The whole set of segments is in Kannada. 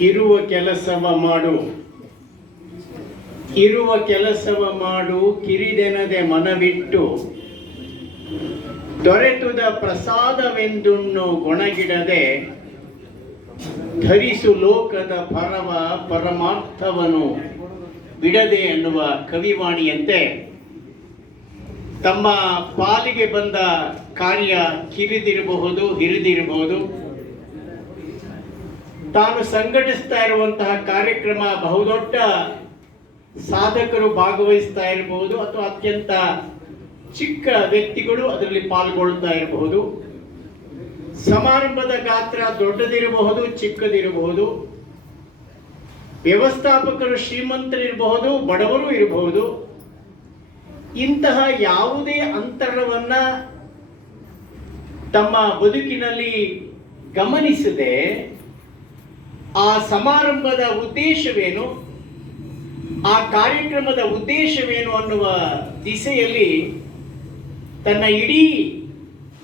ಇರುವ ಕೆಲಸವ ಮಾಡು. ಇರುವ ಕೆಲಸವ ಮಾಡು, ಕಿರಿದೆನದೆ ಮನವಿಟ್ಟು. ದೊರೆತುದ ಪ್ರಸಾದವೆಂದುಣ್ಣು ಗೊಣಗಿಡದೆ, ಧರಿಸು ಲೋಕದ ಪರವ ಪರಮಾರ್ಥವನು. ಬಿಡದೆ ಎನ್ನುವ ಕವಿವಾಣಿಯಂತೆ, ತಮ್ಮ ಪಾಲಿಗೆ ಬಂದ ಕಾರ್ಯ ಕಿರಿದಿರಬಹುದು, ಹಿರಿದಿರಬಹುದು. ತಾನು ಸಂಘಟಿಸ್ತಾ ಇರುವಂತಹ ಕಾರ್ಯಕ್ರಮ ಬಹುದೊಡ್ಡ ಸಾಧಕರು ಭಾಗವಹಿಸ್ತಾ ಇರಬಹುದು ಅಥವಾ ಅತ್ಯಂತ ಚಿಕ್ಕ ವ್ಯಕ್ತಿಗಳು ಅದರಲ್ಲಿ ಪಾಲ್ಗೊಳ್ತಾ ಇರಬಹುದು. ಸಮಾರಂಭದ ಗಾತ್ರ ದೊಡ್ಡದಿರಬಹುದು, ಚಿಕ್ಕದಿರಬಹುದು. ವ್ಯವಸ್ಥಾಪಕರು ಶ್ರೀಮಂತರಿರಬಹುದು, ಬಡವರು ಇರಬಹುದು. ಇಂತಹ ಯಾವುದೇ ಅಂತರವನ್ನ ತಮ್ಮ ಬದುಕಿನಲ್ಲಿ ಗಮನಿಸದೆ ಆ ಸಮಾರಂಭದ ಉದ್ದೇಶವೇನು? ಆ ಕಾರ್ಯಕ್ರಮದ ಉದ್ದೇಶವೇನು ಅನ್ನುವ ದಿಸೆಯಲ್ಲಿ ತನ್ನ ಇಡೀ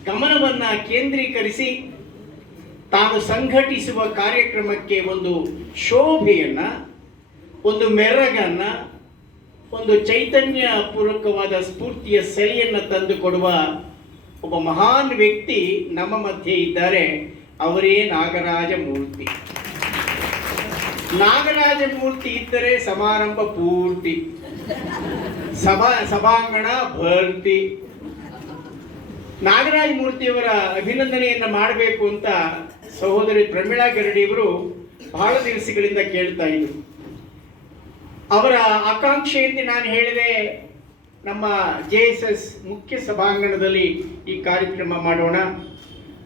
ಗಮನವನ್ನು ಕೇಂದ್ರೀಕರಿಸಿ ತಾನು ಸಂಘಟಿಸುವ ಕಾರ್ಯಕ್ರಮಕ್ಕೆ ಒಂದು ಶೋಭೆಯನ್ನು, ಒಂದು ಮೆರಗನ್ನು, ಒಂದು ಚೈತನ್ಯ ಪೂರ್ವಕವಾದ ಸ್ಫೂರ್ತಿಯ ಸೆಲೆಯನ್ನು ತಂದುಕೊಡುವ ಒಬ್ಬ ಮಹಾನ್ ವ್ಯಕ್ತಿ ನಮ್ಮ ಮಧ್ಯೆ ಇದ್ದಾರೆ. ಅವರೇ ನಾಗರಾಜ ಮೂರ್ತಿ ನಾಗರಾಜ ಮೂರ್ತಿ ಇದ್ದರೆ ಸಮಾರಂಭ ಪೂರ್ತಿ. ಸಭಾ, ಸಭಾಂಗಣ ಭರ್ತಿ. ನಾಗರಾಜ ಮೂರ್ತಿಯವರ ಅಭಿನಂದನೆಯನ್ನು ಮಾಡಬೇಕು ಅಂತ ಸಹೋದರಿ ಪ್ರಮೀಳಾ ಗರಡಿಯವರು ಬಹಳ ದಿವಸಗಳಿಂದ ಕೇಳ್ತಾ ಇದ್ರು. ಅವರ ಆಕಾಂಕ್ಷೆಯಂತೆ ನಾನು ಹೇಳಿದೆ, ನಮ್ಮ ಜೆ ಎಸ್ ಎಸ್ ಮುಖ್ಯ ಸಭಾಂಗಣದಲ್ಲಿ ಈ ಕಾರ್ಯಕ್ರಮ ಮಾಡೋಣ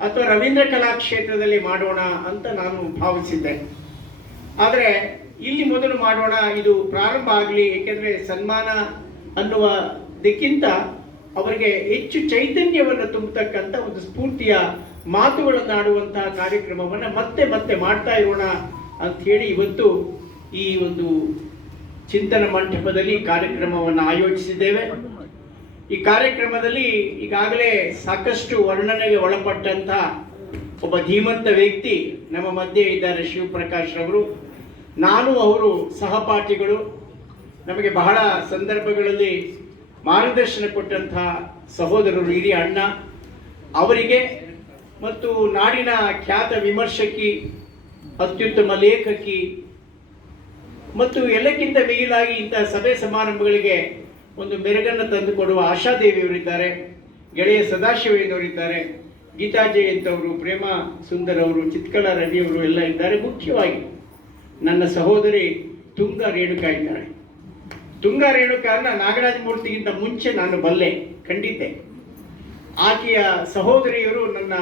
ಅಥವಾ ರವೀಂದ್ರ ಕಲಾಕ್ಷೇತ್ರದಲ್ಲಿ ಮಾಡೋಣ ಅಂತ ನಾನು ಭಾವಿಸಿದ್ದೆ. ಆದರೆ ಇಲ್ಲಿ ಮೊದಲು ಮಾಡೋಣ, ಇದು ಪ್ರಾರಂಭ ಆಗಲಿ, ಏಕೆಂದರೆ ಸನ್ಮಾನ ಅನ್ನುವ ದಿಕ್ಕಿಂತ ಅವರಿಗೆ ಹೆಚ್ಚು ಚೈತನ್ಯವನ್ನು ತುಂಬತಕ್ಕಂಥ ಒಂದು ಸ್ಫೂರ್ತಿಯ ಮಾತುಗಳನ್ನು ಆಡುವಂತಹ ಕಾರ್ಯಕ್ರಮವನ್ನು ಮತ್ತೆ ಮತ್ತೆ ಮಾಡ್ತಾ ಇರೋಣ ಅಂತ ಹೇಳಿ ಇವತ್ತು ಈ ಒಂದು ಚಿಂತನ ಮಂಟಪದಲ್ಲಿ ಕಾರ್ಯಕ್ರಮವನ್ನು ಆಯೋಜಿಸಿದ್ದೇವೆ. ಈ ಕಾರ್ಯಕ್ರಮದಲ್ಲಿ ಈಗಾಗಲೇ ಸಾಕಷ್ಟು ವರ್ಣನೆಗೆ ಒಳಪಟ್ಟಂತ ಒಬ್ಬ ಧೀಮಂತ ವ್ಯಕ್ತಿ ನಮ್ಮ ಮಧ್ಯೆ ಇದ್ದಾರೆ ಶಿವಪ್ರಕಾಶ್ ರವರು. ನಾನು, ಅವರು ಸಹಪಾಠಿಗಳು, ನಮಗೆ ಬಹಳ ಸಂದರ್ಭಗಳಲ್ಲಿ ಮಾರ್ಗದರ್ಶನ ಕೊಟ್ಟಂತಹ ಸಹೋದರರು ಹಿರಿಯ ಅಣ್ಣ ಅವರಿಗೆ ಮತ್ತು ನಾಡಿನ ಖ್ಯಾತ ವಿಮರ್ಶಕಿ, ಅತ್ಯುತ್ತಮ ಲೇಖಕಿ ಮತ್ತು ಎಲ್ಲಕ್ಕಿಂತ ಮಿಗಿಲಾಗಿ ಇಂಥ ಸಭೆ ಸಮಾರಂಭಗಳಿಗೆ ಒಂದು ಮೆರುಗನ್ನು ತಂದುಕೊಡುವ ಆಶಾದೇವಿಯವರಿದ್ದಾರೆ, ಗೆಳೆಯ ಸದಾಶಿವಯ್ಯನವರಿದ್ದಾರೆ, ಗೀತಾ ಜಯಂತ್ ಅವರು, ಪ್ರೇಮ ಸುಂದರ್ ಅವರು ಚಿತ್ಕಲಾ ರವಿಯವರು ಎಲ್ಲ ಇದ್ದಾರೆ. ಮುಖ್ಯವಾಗಿ ನನ್ನ ಸಹೋದರಿ ತುಂಗ ರೇಣುಕಾ ಇದ್ದಾರೆ. ತುಂಗ ಅನ್ನ ನಾಗರಾಜ ಮೂರ್ತಿಗಿಂತ ಮುಂಚೆ ನಾನು ಬಲ್ಲೆ, ಕಂಡಿದ್ದೆ. ಆಕೆಯ ಸಹೋದರಿಯರು ನನ್ನ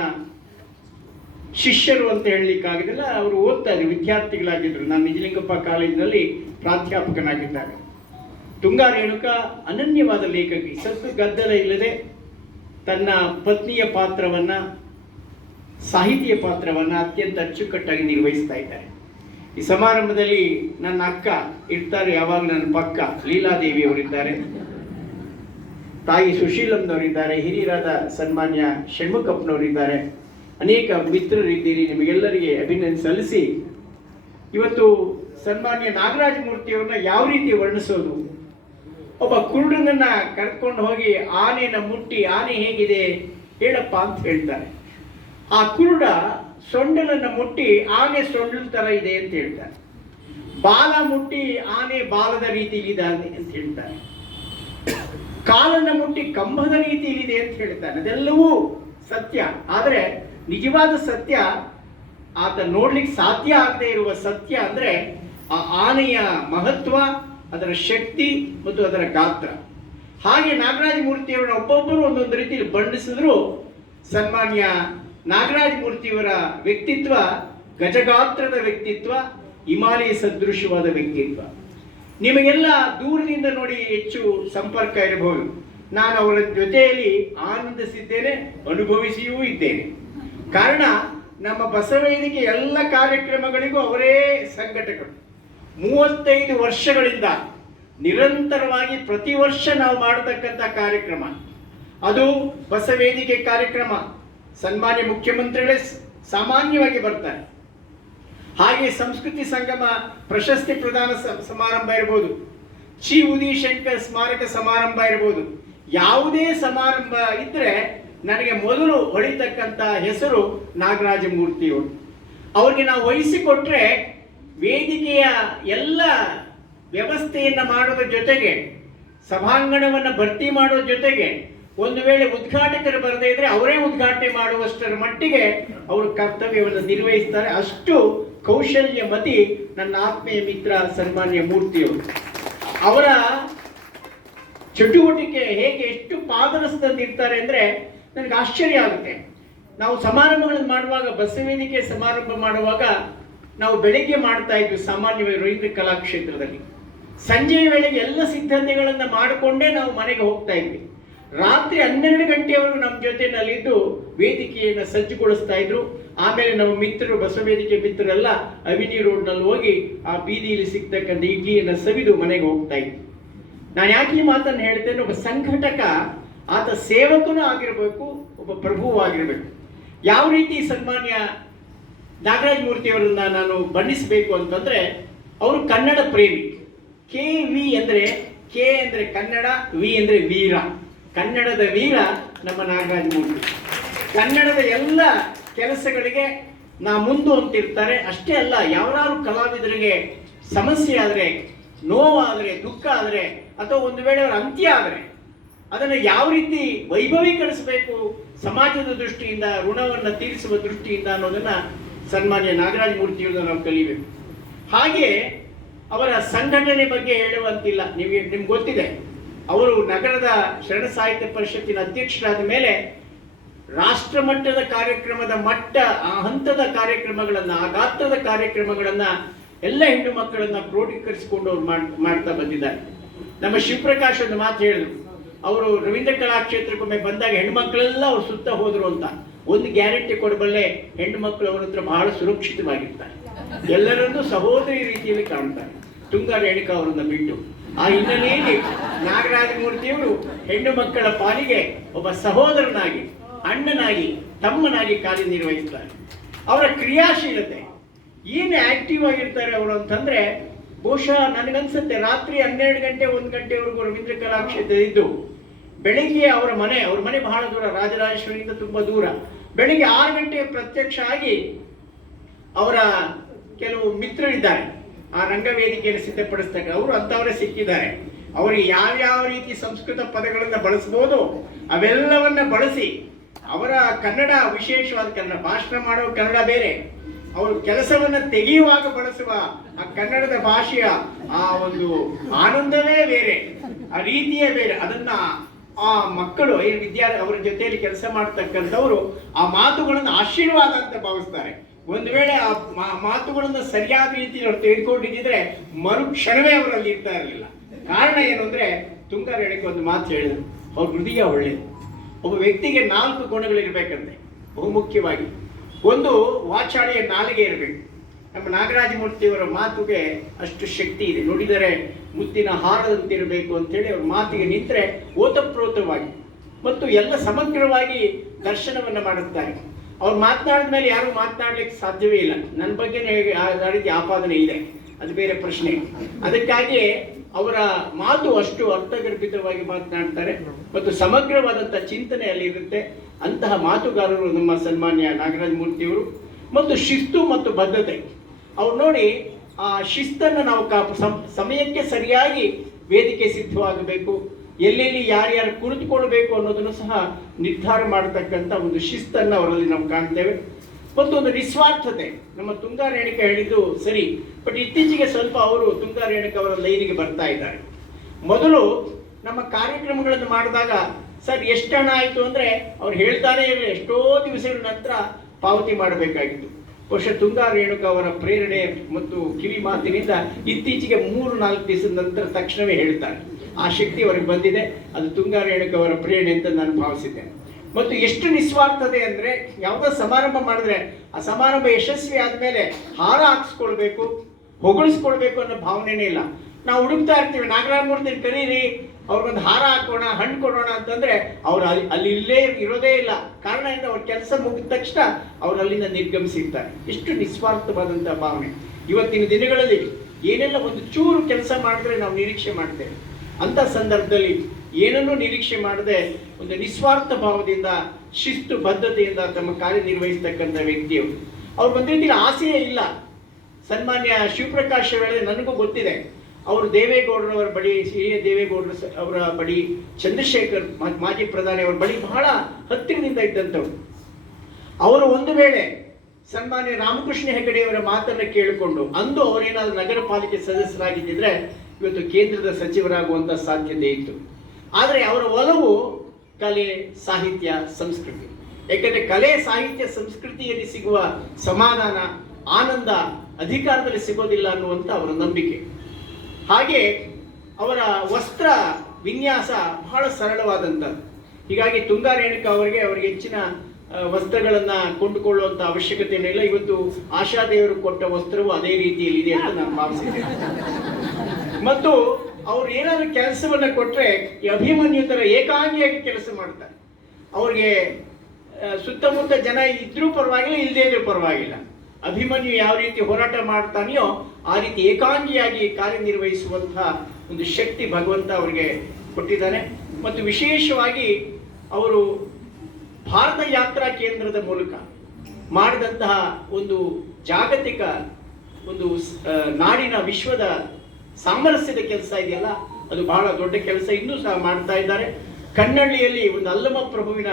ಶಿಷ್ಯರು ಅಂತ ಹೇಳಲಿಕ್ಕಾಗಿದ್ದಿಲ್ಲ ಅವರು ಓದ್ತಾ ಇದ್ರು ವಿದ್ಯಾರ್ಥಿಗಳಾಗಿದ್ದರು ನಾನು ನಿಜಲಿಂಗಪ್ಪ ಕಾಲೇಜಿನಲ್ಲಿ ಪ್ರಾಧ್ಯಾಪಕನಾಗಿದ್ದಾರೆ ತುಂಗಾ ರೇಣುಕಾ ಅನನ್ಯವಾದ ಲೇಖಕಿ, ಸ್ವಲ್ಪ ಗದ್ದಲ ಇಲ್ಲದೆ ತನ್ನ ಪತ್ನಿಯ ಪಾತ್ರವನ್ನ, ಸಾಹಿತಿಯ ಪಾತ್ರವನ್ನ ಅತ್ಯಂತ ಅಚ್ಚುಕಟ್ಟಾಗಿ ನಿರ್ವಹಿಸ್ತಾ ಇದ್ದಾರೆ. ಈ ಸಮಾರಂಭದಲ್ಲಿ ನನ್ನ ಅಕ್ಕ ಇರ್ತಾರೆ, ಯಾವಾಗ ನನ್ನ ಪಕ್ಕ ಲೀಲಾದೇವಿ ಅವರಿದ್ದಾರೆ ತಾಯಿ ಸುಶೀಲಮ್ನವರಿದ್ದಾರೆ ಹಿರಿಯರಾದ ಸನ್ಮಾನ್ಯ ಷಣ್ಮುಖಪ್ಪನವರಿದ್ದಾರೆ. ಅನೇಕ ಮಿತ್ರರಿದ್ದೀರಿ, ನಿಮಗೆಲ್ಲರಿಗೆ ಅಭಿನಂದನೆ ಸಲ್ಲಿಸಿ. ಇವತ್ತು ಸನ್ಮಾನ್ಯ ನಾಗರಾಜ ಮೂರ್ತಿಯವ್ರನ್ನ ಯಾವ ರೀತಿ ವರ್ಣಿಸೋದು? ಒಬ್ಬ ಕುರುಡನನ್ನ ಕರ್ಕೊಂಡು ಹೋಗಿ ಆನೆನ ಮುಟ್ಟಿ, ಆನೆ ಹೇಗಿದೆ, ಹೇಳಪ್ಪ ಅಂತ ಹೇಳ್ತಾರೆ. ಆ ಕುರುಡ ಸೊಂಡಲನ್ನ ಮುಟ್ಟಿ ಆನೆ ಸೊಂಡಲ್ ತರ ಇದೆ ಅಂತ ಹೇಳ್ತಾರೆ. ಬಾಲ ಮುಟ್ಟಿ ಆನೆ ಬಾಲದ ರೀತಿಯಲ್ಲಿದೆ ಅಂತ ಹೇಳ್ತಾರೆ. ಕಾಲನ್ನ ಮುಟ್ಟಿ ಕಂಬದ ರೀತಿಯಲ್ಲಿದೆ ಅಂತ ಹೇಳ್ತಾನೆ ಅದೆಲ್ಲವೂ ಸತ್ಯ. ಆದರೆ ನಿಜವಾದ ಸತ್ಯ ಆತ ನೋಡ್ಲಿಕ್ಕೆ ಸಾಧ್ಯ ಆಗದೆ ಇರುವ ಸತ್ಯ ಅಂದ್ರೆ ಆ ಆನೆಯ ಮಹತ್ವ, ಅದರ ಶಕ್ತಿ ಮತ್ತು ಅದರ ಗಾತ್ರ. ಹಾಗೆ ನಾಗರಾಜ ಮೂರ್ತಿಯವರನ್ನ ಒಬ್ಬೊಬ್ಬರು ಒಂದೊಂದು ರೀತಿಯಲ್ಲಿ ಬಣ್ಣಿಸಿದ್ರು ಸನ್ಮಾನ್ಯ ನಾಗರಾಜ ಮೂರ್ತಿಯವರ ವ್ಯಕ್ತಿತ್ವ, ಗಜಗಾತ್ರದ ವ್ಯಕ್ತಿತ್ವ, ಹಿಮಾಲಯ ಸದೃಶವಾದ ವ್ಯಕ್ತಿತ್ವ. ನಿಮಗೆಲ್ಲ ದೂರದಿಂದ ನೋಡಿ ಹೆಚ್ಚು ಸಂಪರ್ಕ ಇರಬಹುದು. ನಾನು ಅವರ ಜೊತೆಯಲ್ಲಿ ಆನಂದಿಸಿದ್ದೇನೆ ಅನುಭವಿಸಿಯೂ ಇದ್ದೇನೆ. ಕಾರಣ, ನಮ್ಮ ಬಸವೇದಿಕೆ ಎಲ್ಲ ಕಾರ್ಯಕ್ರಮಗಳಿಗೂ ಅವರೇ ಸಂಘಟಕರು. ಮೂವತ್ತೈದು ವರ್ಷಗಳಿಂದ ನಿರಂತರವಾಗಿ ಪ್ರತಿ ವರ್ಷ ನಾವು ಮಾಡತಕ್ಕಂಥ ಕಾರ್ಯಕ್ರಮ. ಅದು ಬಸವೇದಿಕೆ ಕಾರ್ಯಕ್ರಮ. ಸನ್ಮಾನ್ಯ ಮುಖ್ಯಮಂತ್ರಿಗಳೇ ಸಾಮಾನ್ಯವಾಗಿ ಬರ್ತಾರೆ. ಹಾಗೆ ಸಂಸ್ಕೃತಿ ಸಂಗಮ ಪ್ರಶಸ್ತಿ ಪ್ರದಾನ ಸಮಾರಂಭ ಇರ್ಬೋದು. ಚಿ ಉದಿ ಶಂಕರ್ ಸ್ಮಾರಕ ಸಮಾರಂಭ ಇರ್ಬೋದು. ಯಾವುದೇ ಸಮಾರಂಭ ಇದ್ರೆ ನನಗೆ ಮೊದಲು ಹೊಳಿತಕ್ಕಂಥ ಹೆಸರು ನಾಗರಾಜ ಮೂರ್ತಿಯವರು ಅವ್ರಿಗೆ ನಾವು ವಹಿಸಿಕೊಟ್ರೆ ವೇದಿಕೆಯ ಎಲ್ಲ ವ್ಯವಸ್ಥೆಯನ್ನು ಮಾಡೋದ್ರ ಜೊತೆಗೆ ಸಭಾಂಗಣವನ್ನು ಭರ್ತಿ ಮಾಡೋ ಜೊತೆಗೆ ಒಂದು ವೇಳೆ ಉದ್ಘಾಟಕರು ಬರದೇ ಇದ್ರೆ ಅವರೇ ಉದ್ಘಾಟನೆ ಮಾಡುವಷ್ಟರ ಮಟ್ಟಿಗೆ ಅವರು ಕರ್ತವ್ಯವನ್ನು ನಿರ್ವಹಿಸ್ತಾರೆ. ಅಷ್ಟು ಕೌಶಲ್ಯ ಮತಿ ನನ್ನ ಆತ್ಮೀಯ ಮಿತ್ರ ಸನ್ಮಾನ್ಯ ಮೂರ್ತಿಯವರು. ಅವರ ಚಟುವಟಿಕೆ ಹೇಗೆ ಎಷ್ಟು ಪಾದರಸದಂತಿರ್ತಾರೆ ಅಂದ್ರೆ ನನಗೆ ಆಶ್ಚರ್ಯ ಆಗುತ್ತೆ. ನಾವು ಸಮಾರಂಭಗಳನ್ನು ಮಾಡುವಾಗ ಬಸವೇನಿಕೆ ಸಮಾರಂಭ ಮಾಡುವಾಗ ನಾವು ಬೆಳಿಗ್ಗೆ ಮಾಡ್ತಾ ಇದ್ವಿ ಸಾಮಾನ್ಯವಾಗಿ ರವೀಂದ್ರ ಕಲಾಕ್ಷೇತ್ರದಲ್ಲಿ ಸಂಜೆಯ ವೇಳೆಗೆ ಎಲ್ಲ ಸಿದ್ಧತೆಗಳನ್ನು ಮಾಡಿಕೊಂಡೇ ನಾವು ಮನೆಗೆ ಹೋಗ್ತಾ ಇದ್ವಿ. ರಾತ್ರಿ ಹನ್ನೆರಡು ಗಂಟೆಯವರೆಗೂ ನಮ್ಮ ಜೊತೆನಲ್ಲಿದ್ದು ವೇದಿಕೆಯನ್ನು ಸಜ್ಜುಗೊಳಿಸ್ತಾ ಇದ್ರು. ಆಮೇಲೆ ನಮ್ಮ ಮಿತ್ರರು ಬಸವೇದಿಕೆ ಮಿತ್ರರೆಲ್ಲ ಅವಿನಿ ರೋಡ್ನಲ್ಲಿ ಹೋಗಿ ಆ ಬೀದಿಯಲ್ಲಿ ಸಿಗ್ತಕ್ಕಂಥ ಇಡ್ಲಿಯನ್ನು ಸವಿದು ಮನೆಗೆ ಹೋಗ್ತಾ ಇದ್ವಿ ನಾನು ಯಾಕೆ ಈ ಮಾತನ್ನು ಹೇಳ್ತೇನೆ ಒಬ್ಬ ಸಂಘಟಕ, ಆತ ಸೇವಕನೂ ಆಗಿರಬೇಕು, ಒಬ್ಬ ಪ್ರಭುವೂ ಆಗಿರಬೇಕು. ಯಾವ ರೀತಿ ಸನ್ಮಾನ್ಯ ನಾಗರಾಜ ಮೂರ್ತಿಯವರನ್ನ ನಾನು ಬಣ್ಣಿಸಬೇಕು ಅಂತಂದ್ರೆ, ಅವರು ಕನ್ನಡ ಪ್ರೇಮಿ. ಕೆ ವಿ ಅಂದರೆ ಕೆ ಅಂದ್ರೆ ಕನ್ನಡ, ವಿ ಅಂದರೆ ವೀರ. ಕನ್ನಡದ ವೀರ ನಮ್ಮ ನಾಗರಾಜ ಮೂರ್ತಿ. ಕನ್ನಡದ ಎಲ್ಲ ಕೆಲಸಗಳಿಗೆ ನಾ ಮುಂದು ಅಂತಿರ್ತಾರೆ. ಅಷ್ಟೇ ಅಲ್ಲ ಯಾವ್ದಾದ್ರು ಕಲಾವಿದರಿಗೆ ಸಮಸ್ಯೆ ಆದರೆ, ನೋವಾದರೆ, ದುಃಖ ಆದರೆ, ಅಥವಾ ಒಂದು ವೇಳೆ ಅವರ ಅಂತ್ಯ ಆದರೆ, ಅದನ್ನು ಯಾವ ರೀತಿ ವೈಭವೀಕರಿಸಬೇಕು, ಸಮಾಜದ ದೃಷ್ಟಿಯಿಂದ, ಋಣವನ್ನು ತೀರಿಸುವ ದೃಷ್ಟಿಯಿಂದ ಅನ್ನೋದನ್ನು ಸನ್ಮಾನ್ಯ ನಾಗರಾಜ ಮೂರ್ತಿಯಿಂದ ನಾವು ಕಲಿಬೇಕು. ಹಾಗೆ ಅವರ ಸಂಘಟನೆ ಬಗ್ಗೆ ಹೇಳುವಂತಿಲ್ಲ. ನಿಮಗೆ ನಿಮ್ಗೆ ಗೊತ್ತಿದೆ. ಅವರು ನಗರದ ಶರಣ ಸಾಹಿತ್ಯ ಪರಿಷತ್ತಿನ ಅಧ್ಯಕ್ಷರಾದ ಮೇಲೆ ರಾಷ್ಟ್ರ ಮಟ್ಟದ ಕಾರ್ಯಕ್ರಮದ ಮಟ್ಟ, ಆ ಹಂತದ ಕಾರ್ಯಕ್ರಮಗಳನ್ನ, ಆ ಗಾತ್ರದ ಕಾರ್ಯಕ್ರಮಗಳನ್ನ ಎಲ್ಲ ಹೆಣ್ಣು ಮಕ್ಕಳನ್ನ ಕ್ರೋಢೀಕರಿಸಿಕೊಂಡು ಅವ್ರು ಮಾಡ್- ಮಾಡ್ತಾ ಬಂದಿದ್ದಾರೆ. ನಮ್ಮ ಶಿವಪ್ರಕಾಶ್ ಒಂದು ಮಾತು ಹೇಳಿದ್ರು. ಅವರು ರವೀಂದ್ರ ಕಲಾಕ್ಷೇತ್ರಕ್ಕೊಮ್ಮೆ ಬಂದಾಗ ಹೆಣ್ಮಕ್ಳೆಲ್ಲ ಅವ್ರು ಸುತ್ತ ಹೋದ್ರು ಅಂತ. ಒಂದು ಗ್ಯಾರಂಟಿ ಕೊಡಬಲ್ಲೆ ಹೆಣ್ಣು ಮಕ್ಕಳು ಅವರ ಹತ್ರ ಬಹಳ ಸುರಕ್ಷಿತವಾಗಿರ್ತಾರೆ. ಎಲ್ಲರನ್ನೂ ಸಹೋದರಿ ರೀತಿಯಲ್ಲಿ ಕಾಣ್ತಾರೆ. ತುಂಗಾ ರೇಣುಕಾ ಅವರನ್ನ ಬಿಟ್ಟು. ಆ ಹಿನ್ನೆಲೆಯಲ್ಲಿ ನಾಗರಾಜ ಮೂರ್ತಿಯವರು ಹೆಣ್ಣು ಮಕ್ಕಳ ಪಾಲಿಗೆ ಒಬ್ಬ ಸಹೋದರನಾಗಿ, ಅಣ್ಣನಾಗಿ, ತಮ್ಮನಾಗಿ ಕಾರ್ಯನಿರ್ವಹಿಸ್ತಾರೆ. ಅವರ ಕ್ರಿಯಾಶೀಲತೆ, ಏನು ಆಕ್ಟಿವ್ ಆಗಿರ್ತಾರೆ ಅವರು ಅಂತಂದ್ರೆ, ಬಹುಶಃ ನನಗನ್ಸುತ್ತೆ ರಾತ್ರಿ ಹನ್ನೆರಡು ಗಂಟೆ, ಒಂದು ಗಂಟೆವರೆಗೂ ರವೀಂದ್ರ ಕಲಾಕ್ಷೇತ್ರ ಇದ್ದು ಬೆಳಿಗ್ಗೆ ಅವರ ಮನೆ, ಅವ್ರ ಮನೆ ಬಹಳ ದೂರ, ರಾಜರಾಜೇಶ್ವರಿಯಿಂದ ತುಂಬಾ ದೂರ. ಬೆಳಿಗ್ಗೆ ಆರು ಗಂಟೆಗೆ ಪ್ರತ್ಯಕ್ಷ ಆಗಿ ಅವರ ಕೆಲವು ಮಿತ್ರರಿದ್ದಾರೆ. ಆ ರಂಗವೇದಿಕೆಯನ್ನು ಸಿದ್ಧಪಡಿಸ್ತಕ್ಕ ಅವರು ಅಂಥವರೇ ಸಿಕ್ಕಿದ್ದಾರೆ. ಅವರು ಯಾವ್ಯಾವ ರೀತಿ ಸಂಸ್ಕೃತ ಪದಗಳನ್ನು ಬಳಸ್ಬೋದು, ಅವೆಲ್ಲವನ್ನ ಬಳಸಿ ಅವರ ಕನ್ನಡ, ವಿಶೇಷವಾದ ಕನ್ನಡ, ಭಾಷಣ ಮಾಡುವ ಕನ್ನಡ ಬೇರೆ. ಅವರು ಕೆಲಸವನ್ನ ತೆಗೆಯುವಾಗ ಬಳಸುವ ಆ ಕನ್ನಡದ ಭಾಷೆಯ ಆ ಒಂದು ಆನಂದವೇ ಬೇರೆ, ಆ ರೀತಿಯೇ ಬೇರೆ. ಅದನ್ನ ಆ ಮಕ್ಕಳು, ಈ ವಿದ್ಯಾರ್ಥಿ ಅವರ ಜೊತೆಯಲ್ಲಿ ಕೆಲಸ ಮಾಡ್ತಕ್ಕಂಥವ್ರು ಆ ಮಾತುಗಳನ್ನು ಆಶೀರ್ವಾದ ಅಂತ ಭಾವಿಸ್ತಾರೆ. ಒಂದು ವೇಳೆ ಆ ಮಾತುಗಳನ್ನು ಸರಿಯಾದ ರೀತಿಯಲ್ಲಿ ಅವ್ರು ತೆಗೆದುಕೊಂಡಿದ್ದಿದ್ರೆ ಮರುಕ್ಷಣವೇ ಅವರಲ್ಲಿ ಇರ್ತಾ ಇರಲಿಲ್ಲ. ಕಾರಣ ಏನು ಅಂದರೆ ತುಂಗಾರ ರೇಣುಕ ಒಂದು ಮಾತು ಹೇಳಿದ್ರು. ಅವ್ರ ಹೃದಯ ಒಳ್ಳೆಯದು ಒಬ್ಬ ವ್ಯಕ್ತಿಗೆ ನಾಲ್ಕು ಗುಣಗಳಿರಬೇಕಂತೆ. ಬಹುಮುಖ್ಯವಾಗಿ ಒಂದು, ವಾಚಾಳಿಯ ನಾಲಿಗೆ ಇರಬೇಕು. ನಮ್ಮ ನಾಗರಾಜ ಮೂರ್ತಿಯವರ ಮಾತುಗೆ ಅಷ್ಟು ಶಕ್ತಿ ಇದೆ. ನೋಡಿದರೆ ಮುತ್ತಿನ ಹಾರದಂತಿರಬೇಕು ಅಂತೇಳಿ ಅವ್ರ ಮಾತಿಗೆ ನಿಂತರೆ ಓತಪ್ರೋತವಾಗಿ ಮತ್ತು ಎಲ್ಲ ಸಮಗ್ರವಾಗಿ ದರ್ಶನವನ್ನು ಮಾಡುತ್ತಾರೆ. ಅವ್ರು ಮಾತನಾಡಿದ ಮೇಲೆ ಯಾರು ಮಾತನಾಡ್ಲಿಕ್ಕೆ ಸಾಧ್ಯವೇ ಇಲ್ಲ. ನನ್ನ ಬಗ್ಗೆ ಆ ರೀತಿ ಆಪಾದನೆ ಇದೆ ಅದು ಬೇರೆ ಪ್ರಶ್ನೆ. ಅದಕ್ಕಾಗಿ ಅವರ ಮಾತು ಅಷ್ಟು ಅರ್ಥಗರ್ಭಿತವಾಗಿ ಮಾತನಾಡ್ತಾರೆ ಮತ್ತು ಸಮಗ್ರವಾದಂಥ ಚಿಂತನೆ ಅಲ್ಲಿ ಇರುತ್ತೆ. ಅಂತಹ ಮಾತುಗಾರರು ನಮ್ಮ ಸನ್ಮಾನ್ಯ ನಾಗರಾಜ ಮೂರ್ತಿಯವರು ಮತ್ತು ಶಿಸ್ತು ಮತ್ತು ಬದ್ಧತೆ. ಅವ್ರು ನೋಡಿ ಆ ಶಿಸ್ತನ್ನು ನಾವು ಸಮಯಕ್ಕೆ ಸರಿಯಾಗಿ ವೇದಿಕೆ ಸಿದ್ಧವಾಗಬೇಕು. ಎಲ್ಲೆಲ್ಲಿ ಯಾರ್ಯಾರು ಕುಳಿತುಕೊಳ್ಬೇಕು ಅನ್ನೋದನ್ನು ಸಹ ನಿರ್ಧಾರ ಮಾಡತಕ್ಕಂಥ ಒಂದು ಶಿಸ್ತನ್ನು ಅವರಲ್ಲಿ ನಾವು ಕಾಣ್ತೇವೆ. ಮತ್ತು ಒಂದು ನಿಸ್ವಾರ್ಥತೆ. ನಮ್ಮ ತುಂಗಾ ರೇಣುಕ ಹೇಳಿದ್ದು ಸರಿ, ಬಟ್ ಇತ್ತೀಚೆಗೆ ಸ್ವಲ್ಪ ಅವರು ತುಂಗಾ ರೇಣುಕ ಅವರ ಲೈನಿಗೆ ಬರ್ತಾ ಇದ್ದಾರೆ. ಮೊದಲು ನಮ್ಮ ಕಾರ್ಯಕ್ರಮಗಳನ್ನು ಮಾಡಿದಾಗ, ಸರ್ ಎಷ್ಟು ಹಣ ಆಯಿತು ಅಂದರೆ ಅವ್ರು ಹೇಳ್ತಾನೆ ಇರಲಿ ಎಷ್ಟೋ ದಿವಸಗಳ ನಂತರ ಪಾವತಿ ಮಾಡಬೇಕಾಗಿತ್ತು. ಬಹುಶಃ ತುಂಗಾ ರೇಣುಕ ಅವರ ಪ್ರೇರಣೆ ಮತ್ತು ಕಿವಿ ಮಾತಿನಿಂದ ಇತ್ತೀಚೆಗೆ ಮೂರು ನಾಲ್ಕು ದಿವಸದ ನಂತರ ತಕ್ಷಣವೇ ಹೇಳ್ತಾರೆ. ಆ ಶಕ್ತಿ ಅವ್ರಿಗೆ ಬಂದಿದೆ. ಅದು ತುಂಗಾ ರೇಣುಕವರ ಪ್ರೇರಣೆ ಅಂತ ನಾನು ಭಾವಿಸಿದ್ದೆ ಮತ್ತು ಎಷ್ಟು ನಿಸ್ವಾರ್ಥತೆ ಅಂದರೆ ಯಾವುದೋ ಸಮಾರಂಭ ಮಾಡಿದ್ರೆ ಆ ಸಮಾರಂಭ ಯಶಸ್ವಿ ಆದಮೇಲೆ ಹಾರ ಹಾಕ್ಸ್ಕೊಳ್ಬೇಕು, ಹೊಗಳಿಸ್ಕೊಳ್ಬೇಕು ಅನ್ನೋ ಭಾವನೆನೇ ಇಲ್ಲ. ನಾವು ಹುಡುಕ್ತಾ ಇರ್ತೀವಿ ನಾಗರಾಮೂರ್ತಿನ ಕರೀರಿ, ಅವ್ರಿಗೊಂದು ಹಾರ ಹಾಕೋಣ, ಹಣ್ಣು ಕೊಡೋಣ ಅಂತಂದ್ರೆ ಅವ್ರು ಅಲ್ಲಿ ಅಲ್ಲಿ ಇಲ್ಲೇ ಇರೋದೇ ಇಲ್ಲ. ಕಾರಣ ಏನು ಅವ್ರ ಕೆಲಸ ಮುಗಿದ ತಕ್ಷಣ ಅವ್ರು ಅಲ್ಲಿಂದ ನಿರ್ಗಮಿಸಿರ್ತಾರೆ. ಎಷ್ಟು ನಿಸ್ವಾರ್ಥವಾದಂಥ ಭಾವನೆ. ಇವತ್ತಿನ ದಿನಗಳಲ್ಲಿ ಏನೆಲ್ಲ ಒಂದು ಚೂರು ಕೆಲಸ ಮಾಡಿದ್ರೆ ನಾವು ನಿರೀಕ್ಷೆ ಮಾಡ್ತೇವೆ. ಅಂಥ ಸಂದರ್ಭದಲ್ಲಿ ಏನನ್ನೂ ನಿರೀಕ್ಷೆ ಮಾಡದೆ ಒಂದು ನಿಸ್ವಾರ್ಥ ಭಾವದಿಂದ, ಶಿಸ್ತು ಬದ್ಧತೆಯಿಂದ ತಮ್ಮ ಕಾರ್ಯನಿರ್ವಹಿಸ್ತಕ್ಕಂಥ ವ್ಯಕ್ತಿಯವರು ಅವ್ರು ರೀತಿಯಲ್ಲಿ ಆಸೆಯೇ ಇಲ್ಲ. ಸನ್ಮಾನ್ಯ ಶಿವಪ್ರಕಾಶ್ ವೇಳೆ ನನಗೂ ಗೊತ್ತಿದೆ. ಅವರು ದೇವೇಗೌಡರವರ ಬಳಿ, ಹಿರಿಯ ದೇವೇಗೌಡರ ಅವರ ಬಳಿ, ಚಂದ್ರಶೇಖರ್ ಮಾಜಿ ಪ್ರಧಾನಿ ಅವರ ಬಳಿ ಬಹಳ ಹತ್ತಿರದಿಂದ ಇದ್ದಂಥವ್ರು. ಅವರು ಒಂದು ವೇಳೆ ಸನ್ಮಾನ್ಯ ರಾಮಕೃಷ್ಣ ಹೆಗಡೆಯವರ ಮಾತನ್ನು ಕೇಳಿಕೊಂಡು ಅಂದು ಅವರೇನಾದ್ರೂ ನಗರ ಪಾಲಿಕೆ ಸದಸ್ಯರಾಗಿದ್ದಿದ್ರೆ ಇವತ್ತು ಕೇಂದ್ರದ ಸಚಿವರಾಗುವಂಥ ಸಾಧ್ಯತೆ ಇತ್ತು. ಆದರೆ ಅವರ ಒಲವು ಕಲೆ, ಸಾಹಿತ್ಯ, ಸಂಸ್ಕೃತಿ. ಯಾಕಂದ್ರೆ ಕಲೆ, ಸಾಹಿತ್ಯ, ಸಂಸ್ಕೃತಿಯಲ್ಲಿ ಸಿಗುವ ಸಮಾಧಾನ, ಆನಂದ ಅಧಿಕಾರದಲ್ಲಿ ಸಿಗೋದಿಲ್ಲ ಅನ್ನುವಂಥ ಅವರ ನಂಬಿಕೆ. ಹಾಗೆ ಅವರ ವಸ್ತ್ರ ವಿನ್ಯಾಸ ಬಹಳ ಸರಳವಾದಂಥದ್ದು ಹೀಗಾಗಿ ತುಂಗಾ ರೇಣುಕಾ ಅವರಿಗೆ ಅವರಿಗೆ ಹೆಚ್ಚಿನ ವಸ್ತ್ರಗಳನ್ನು ಕೊಂಡುಕೊಳ್ಳುವಂತ ಅವಶ್ಯಕತೆ ಇವತ್ತು ಆಶಾದೇವರು ಕೊಟ್ಟ ವಸ್ತ್ರವು ಅದೇ ರೀತಿಯಲ್ಲಿ ಇದೆ ಅಂತ ನಾನು ಭಾವಿಸಿದ್ದೇನೆ ಮತ್ತು ಅವ್ರು ಏನಾದ್ರು ಕೆಲಸವನ್ನ ಕೊಟ್ರೆ ಈ ಅಭಿಮನ್ಯು ತರ ಏಕಾಂಗಿಯಾಗಿ ಕೆಲಸ ಮಾಡ್ತಾರೆ. ಅವ್ರಿಗೆ ಸುತ್ತಮುತ್ತ ಜನ ಇದ್ರೂ ಪರವಾಗಿಲ್ಲ ಇಲ್ಲದೇ ಇದ್ರೂ ಪರವಾಗಿಲ್ಲ. ಅಭಿಮನ್ಯು ಯಾವ ರೀತಿ ಹೋರಾಟ ಮಾಡ್ತಾನೆಯೋ ಆ ರೀತಿ ಏಕಾಂಗಿಯಾಗಿ ಕಾರ್ಯನಿರ್ವಹಿಸುವಂತಹ ಒಂದು ಶಕ್ತಿ ಭಗವಂತ ಅವರಿಗೆ ಕೊಟ್ಟಿದ್ದಾನೆ. ಮತ್ತು ವಿಶೇಷವಾಗಿ ಅವರು ಭಾರತ ಯಾತ್ರಾ ಕೇಂದ್ರದ ಮೂಲಕ ಮಾಡಿದಂತಹ ಒಂದು ಜಾಗತಿಕ ಒಂದು ನಾಡಿನ ವಿಶ್ವದ ಸಾಮರಸ್ಯದ ಕೆಲಸ ಇದೆಯಲ್ಲ? ಅದು ಬಹಳ ದೊಡ್ಡ ಕೆಲಸ. ಇನ್ನೂ ಸಹ ಮಾಡ್ತಾ ಇದ್ದಾರೆ. ಕನ್ನಳ್ಳಿಯಲ್ಲಿ ಒಂದು ಅಲ್ಲಮ ಪ್ರಭುವಿನ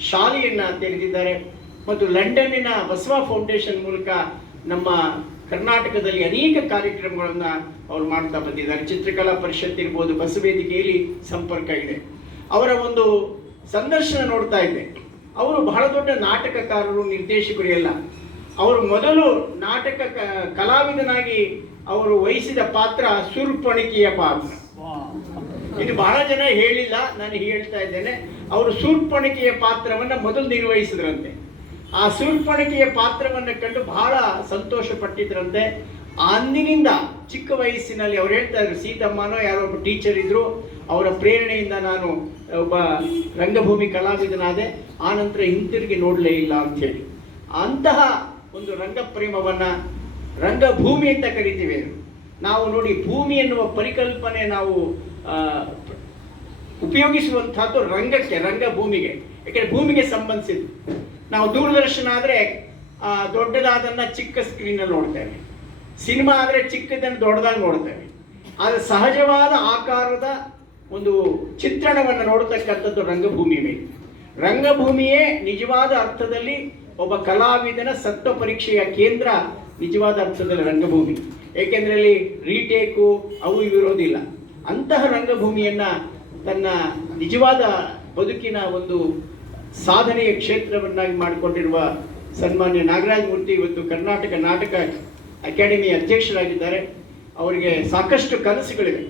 ಶಾಲೆಯನ್ನು ತೆರೆದಿದ್ದಾರೆ. ಮತ್ತು ಲಂಡನ್ನಿನ ಬಸವ ಫೌಂಡೇಶನ್ ಮೂಲಕ ನಮ್ಮ ಕರ್ನಾಟಕದಲ್ಲಿ ಅನೇಕ ಕಾರ್ಯಕ್ರಮಗಳನ್ನು ಅವರು ಮಾಡ್ತಾ ಬಂದಿದ್ದಾರೆ. ಚಿತ್ರಕಲಾ ಪರಿಷತ್ ಇರ್ಬೋದು ಬಸವೇದಿಕೆಯಲ್ಲಿ ಸಂಪರ್ಕ ಇದೆ. ಅವರ ಒಂದು ಸಂದರ್ಶನ ನೋಡ್ತಾ ಇದ್ದೆ. ಅವರು ಬಹಳ ದೊಡ್ಡ ನಾಟಕಕಾರರು, ನಿರ್ದೇಶಕರು ಎಲ್ಲ. ಅವರು ಮೊದಲು ನಾಟಕ ಕಲಾವಿದನಾಗಿ ಅವರು ವಹಿಸಿದ ಪಾತ್ರ ಸುರ್ಪಣಿಕೆಯ ಪಾತ್ರ. ಇದು ಬಹಳ ಜನ ಹೇಳಿಲ್ಲ ನಾನು ಹೇಳ್ತಾ ಇದ್ದೇನೆ. ಅವರು ಸೂರ್ಪಣಿಕೆಯ ಪಾತ್ರವನ್ನ ಮೊದಲು ನಿರ್ವಹಿಸಿದ್ರಂತೆ. ಆ ಸೂರ್ಪಣಿಕೆಯ ಪಾತ್ರವನ್ನ ಕಂಡು ಬಹಳ ಸಂತೋಷ ಪಟ್ಟಿದ್ರಂತೆ ಅಂದಿನಿಂದ ಚಿಕ್ಕ ವಯಸ್ಸಿನಲ್ಲಿ ಅವ್ರು ಹೇಳ್ತಾ ಇದ್ರು ಸೀತಮ್ಮನೋ ಯಾರೋ ಒಬ್ಬ ಟೀಚರ್ ಇದ್ರು ಅವರ ಪ್ರೇರಣೆಯಿಂದ ನಾನು ಒಬ್ಬ ರಂಗಭೂಮಿ ಕಲಾವಿದನಾದೆ ಆ ನಂತರ ಹಿಂತಿರುಗಿ ನೋಡಲೇ ಇಲ್ಲ ಅಂತ ಹೇಳಿ ಅಂತಹ ಒಂದು ರಂಗ ಪ್ರೇಮವನ್ನ ರಂಗಭೂಮಿ ಅಂತ ಕರಿತೀವಿ. ನಾವು ನೋಡಿ ಭೂಮಿ ಎನ್ನುವ ಪರಿಕಲ್ಪನೆ ನಾವು ಉಪಯೋಗಿಸುವಂತಹದ್ದು ರಂಗಕ್ಕೆ, ರಂಗಭೂಮಿಗೆ. ಯಾಕೆಂದ್ರೆ ಭೂಮಿಗೆ ಸಂಬಂಧಿಸಿದ್ದು. ನಾವು ದೂರದರ್ಶನ ಆದರೆ ದೊಡ್ಡದಾದನ್ನ ಚಿಕ್ಕ ಸ್ಕ್ರೀನಲ್ಲಿ ನೋಡ್ತೇವೆ. ಸಿನಿಮಾ ಆದರೆ ಚಿಕ್ಕದನ್ನು ದೊಡ್ಡದಾಗಿ ನೋಡ್ತೇವೆ. ಆದರೆ ಸಹಜವಾದ ಆಕಾರದ ಒಂದು ಚಿತ್ರಣವನ್ನು ನೋಡ್ತಕ್ಕಂಥದ್ದು ರಂಗಭೂಮಿ ಮೇಲೆ. ರಂಗಭೂಮಿಯೇ ನಿಜವಾದ ಅರ್ಥದಲ್ಲಿ ಒಬ್ಬ ಕಲಾವಿದನ ಸತ್ವ ಪರೀಕ್ಷೆಯ ಕೇಂದ್ರ ನಿಜವಾದ ಅರ್ಥದಲ್ಲಿ ರಂಗಭೂಮಿ. ಏಕೆಂದರೆ ಅಲ್ಲಿ ರೀಟೇಕು ಅವು ಇರೋದಿಲ್ಲ. ಅಂತಹ ರಂಗಭೂಮಿಯನ್ನು ತನ್ನ ನಿಜವಾದ ಬದುಕಿನ ಒಂದು ಸಾಧನೆಯ ಕ್ಷೇತ್ರವನ್ನಾಗಿ ಮಾಡಿಕೊಂಡಿರುವ ಸನ್ಮಾನ್ಯ ನಾಗರಾಜ ಮೂರ್ತಿ ಇವತ್ತು ಕರ್ನಾಟಕ ನಾಟಕ ಅಕಾಡೆಮಿ ಅಧ್ಯಕ್ಷರಾಗಿದ್ದಾರೆ. ಅವರಿಗೆ ಸಾಕಷ್ಟು ಕನಸುಗಳಿವೆ.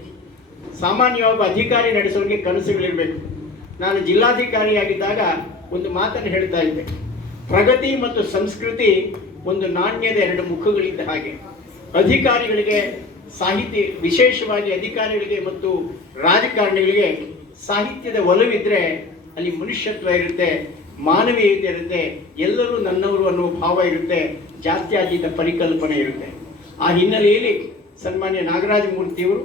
ಸಾಮಾನ್ಯವಾಗಿ ಅಧಿಕಾರಿ ನಡೆಸೋರಿಗೆ ಕನಸುಗಳಿರಬೇಕು. ನಾನು ಜಿಲ್ಲಾಧಿಕಾರಿಯಾಗಿದ್ದಾಗ ಒಂದು ಮಾತನ್ನು ಹೇಳ್ತಾ ಇದ್ದೆ. ಪ್ರಗತಿ ಮತ್ತು ಸಂಸ್ಕೃತಿ ಒಂದು ನಾಣ್ಯದ ಎರಡು ಮುಖಗಳಿದ್ದ ಹಾಗೆ. ಅಧಿಕಾರಿಗಳಿಗೆ ಸಾಹಿತ್ಯ, ವಿಶೇಷವಾಗಿ ಅಧಿಕಾರಿಗಳಿಗೆ ಮತ್ತು ರಾಜಕಾರಣಿಗಳಿಗೆ ಸಾಹಿತ್ಯದ ಒಲವಿದ್ರೆ ಅಲ್ಲಿ ಮನುಷ್ಯತ್ವ ಇರುತ್ತೆ, ಮಾನವೀಯತೆ ಇರುತ್ತೆ, ಎಲ್ಲರೂ ನನ್ನವರು ಅನ್ನುವ ಭಾವ ಇರುತ್ತೆ ಜಾತ್ಯಾತೀತ ಪರಿಕಲ್ಪನೆ ಇರುತ್ತೆ. ಆ ಹಿನ್ನೆಲೆಯಲ್ಲಿ ಸನ್ಮಾನ್ಯ ನಾಗರಾಜ ಮೂರ್ತಿಯವರು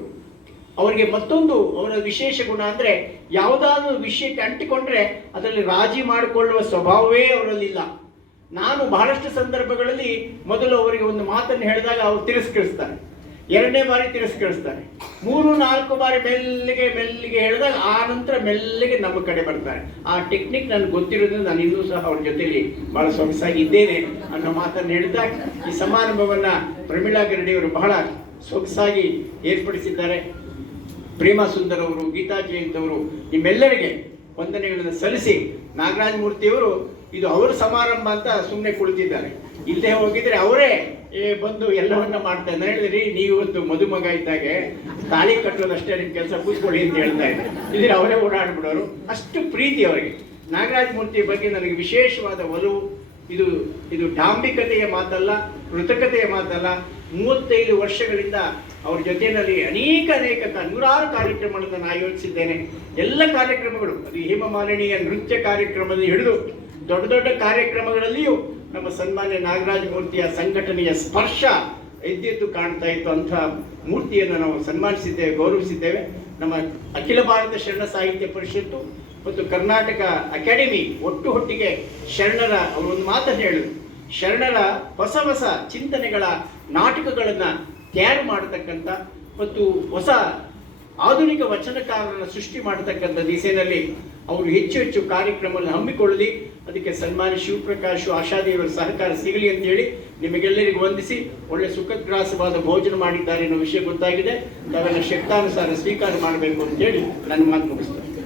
ಅವರಿಗೆ ಮತ್ತೊಂದು ಅವರ ವಿಶೇಷ ಗುಣ ಅಂದ್ರೆ ಯಾವುದಾದ್ರೂ ವಿಷಯಕ್ಕೆ ಅಂಟಿಕೊಂಡ್ರೆ ಅದರಲ್ಲಿ ರಾಜಿ ಮಾಡಿಕೊಳ್ಳುವ ಸ್ವಭಾವವೇ ಅವರಲ್ಲಿಲ್ಲ. ನಾನು ಬಹಳಷ್ಟು ಸಂದರ್ಭಗಳಲ್ಲಿ ಮೊದಲು ಅವರಿಗೆ ಒಂದು ಮಾತನ್ನು ಹೇಳಿದಾಗ ಅವರು ತಿರಸ್ಕರಿಸ್ತಾರೆ. ಎರಡನೇ ಬಾರಿ ತಿರಸ್ಕರಿಸ್ತಾರೆ. ಮೂರು, ನಾಲ್ಕು ಬಾರಿ ಮೆಲ್ಲಿಗೆ ಮೆಲ್ಲಿಗೆ ಹೇಳಿದಾಗ ಆ ನಂತರ ಮೆಲ್ಲಿಗೆ ನಮ್ಮ ಕಡೆ ಬರ್ತಾರೆ. ಆ ಟೆಕ್ನಿಕ್ ನನಗೆ ಗೊತ್ತಿರೋದ್ರಿಂದ ನಾನು ಇನ್ನೂ ಸಹ ಅವ್ರ ಜೊತೆಲಿ ಬಹಳ ಸೊಗಸಾಗಿ ಇದ್ದೇನೆ ಅನ್ನೋ ಮಾತನ್ನು ಹೇಳಿದಾಗ ಈ ಸಮಾರಂಭವನ್ನ ಪ್ರಮೀಳಾ ಗರಡಿಯವರು ಬಹಳ ಸೊಗಸಾಗಿ ಏರ್ಪಡಿಸಿದ್ದಾರೆ. ಪ್ರೇಮ ಸುಂದರ್ ಅವರು, ಗೀತಾ ಜಯಂತ್ ಅವರು, ನಿಮ್ಮೆಲ್ಲರಿಗೆ ವಂದನೆಗಳನ್ನು ಸಲ್ಲಿಸಿ ನಾಗರಾಜ ಮೂರ್ತಿಯವರು, ಇದು ಅವರ ಸಮಾರಂಭ ಅಂತ ಸುಮ್ಮನೆ ಕುಳಿತಿದ್ದಾರೆ. ಇಲ್ಲದೆ ಹೋಗಿದ್ರೆ ಅವರೇ ಬಂದು ಎಲ್ಲವನ್ನ ಮಾಡ್ತಾ ಇದ್ದಾರೆ. ಹೇಳಿದ್ರಿ ನೀವು ಇವತ್ತು ಮದುಮಗ ಇದ್ದಾಗೆ, ತಾಳಿ ಕಟ್ಟೋದಷ್ಟೇ ನಿಮ್ಮ ಕೆಲಸ, ಕೂತ್ಕೊಳ್ಳಿ ಅಂತ ಹೇಳ್ತಾ ಇದ್ದಾರೆ ಇದ್ರೆ ಅವರೇ ಓಡಾಡ್ಬಿಡೋರು. ಅಷ್ಟು ಪ್ರೀತಿ ಅವರಿಗೆ. ನಾಗರಾಜ ಮೂರ್ತಿ ಬಗ್ಗೆ ನನಗೆ ವಿಶೇಷವಾದ ಒಲವು. ಇದು ಇದು ಡಾಂಬಿಕತೆಯ ಮಾತಲ್ಲ, ಕೃತಕತೆಯ ಮಾತಲ್ಲ. ಮೂವತ್ತೈದು ವರ್ಷಗಳಿಂದ ಅವ್ರ ಜೊತೆಯಲ್ಲಿ ಅನೇಕ ಅನೇಕ ನೂರಾರು ಕಾರ್ಯಕ್ರಮಗಳನ್ನು ನಾನು ಆಯೋಜಿಸಿದ್ದೇನೆ. ಎಲ್ಲ ಕಾರ್ಯಕ್ರಮಗಳು, ಅದು ಹೇಮಮಾಲಿನಿಯ ನೃತ್ಯ ಕಾರ್ಯಕ್ರಮದಲ್ಲಿ ಹಿಡಿದು ದೊಡ್ಡ ದೊಡ್ಡ ಕಾರ್ಯಕ್ರಮಗಳಲ್ಲಿಯೂ ನಮ್ಮ ಸನ್ಮಾನ್ಯ ನಾಗರಾಜ ಮೂರ್ತಿಯ ಸಂಘಟನೆಯ ಸ್ಪರ್ಶ ಎದ್ದೆದ್ದು ಕಾಣ್ತಾ ಇತ್ತು ಅಂಥ ಮೂರ್ತಿಯನ್ನು ನಾವು ಸನ್ಮಾನಿಸಿದ್ದೇವೆ, ಗೌರವಿಸಿದ್ದೇವೆ. ನಮ್ಮ ಅಖಿಲ ಭಾರತ ಶರಣ ಸಾಹಿತ್ಯ ಪರಿಷತ್ತು ಮತ್ತು ಕರ್ನಾಟಕ ಅಕಾಡೆಮಿ ಒಟ್ಟು ಹೊಟ್ಟಿಗೆ ಶರಣರ ಅವರೊಂದು ಮಾತನ್ನು ಹೇಳಿದರು. ಶರಣರ ಹೊಸ ಹೊಸ ಚಿಂತನೆಗಳ ನಾಟಕಗಳನ್ನು ತಯಾರು ಮಾಡತಕ್ಕಂಥ ಮತ್ತು ಹೊಸ ಆಧುನಿಕ ವಚನಕಾರರನ್ನು ಸೃಷ್ಟಿ ಮಾಡತಕ್ಕಂಥ ದಿಸೆಯಲ್ಲಿ ಅವರು ಹೆಚ್ಚು ಹೆಚ್ಚು ಕಾರ್ಯಕ್ರಮವನ್ನು ಹಮ್ಮಿಕೊಳ್ಳಲಿ. ಅದಕ್ಕೆ ಸನ್ಮಾನಿ ಶಿವಪ್ರಕಾಶ್ ಆಶಾದೇವರ ಸಹಕಾರ ಸಿಗಲಿ ಅಂತ ಹೇಳಿ ನಿಮಗೆಲ್ಲರಿಗೂ ವಂದಿಸಿ ಒಳ್ಳೆ ಸುಖಗ್ರಾಸವಾದ ಭೋಜನ ಮಾಡಿದ್ದಾರೆ ಅನ್ನೋ ವಿಷಯ ಗೊತ್ತಾಗಿದೆ. ಅದನ್ನು ಶಕ್ತಾನುಸಾರ ಸ್ವೀಕಾರ ಮಾಡಬೇಕು ಅಂತ ಹೇಳಿ ನನ್ನ ಮಾತು ಮುಗಿಸ್ತೇನೆ.